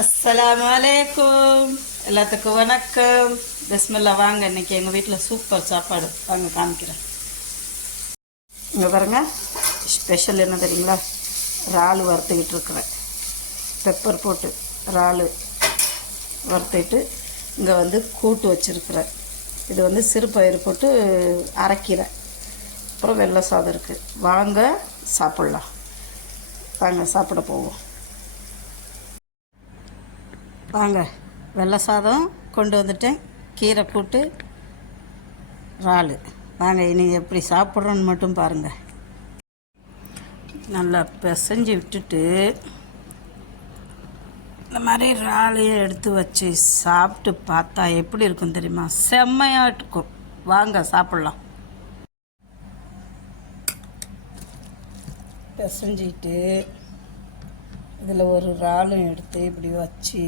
அஸ்ஸலாமு அலைக்கும். எல்லாத்துக்கும் வணக்கம். பிஸ்மில்லா. வாங்க, இன்னைக்கு எங்கள் வீட்டில் சூப்பர் சாப்பாடு. வாங்க காமிக்கிறேன். இங்கே பாருங்க, ஸ்பெஷல் என்ன தெரியுங்களா? இறால் வறுத்துக்கிட்டு இருக்கிறேன். பெப்பர் போட்டு இறால் வறுத்துக்கிட்டு இங்கே கூட்டு வச்சுருக்கிறேன். இது சிறுபயிறு போட்டு அரைக்கிறேன். அப்புறம் வெள்ளை சாதம் இருக்குது. வாங்க சாப்பிட்லாம். வாங்க சாப்பிட போவோம். வாங்க, வெள்ளை சாதம் கொண்டு வந்துட்டேன். கீரை கூட்டு இறால். வாங்க இனி எப்படி சாப்பிட்றோன்னு மட்டும் பாருங்கள். நல்லா பிசைஞ்சு விட்டுட்டு இந்த மாதிரி இறாலையும் எடுத்து வச்சு சாப்பிட்டு பார்த்தா எப்படி இருக்கும் தெரியுமா? செம்மையாக இருக்கும். வாங்க சாப்பிட்லாம். பிசைஞ்சிட்டு இதில் ஒரு இறாலும் எடுத்து இப்படி வச்சு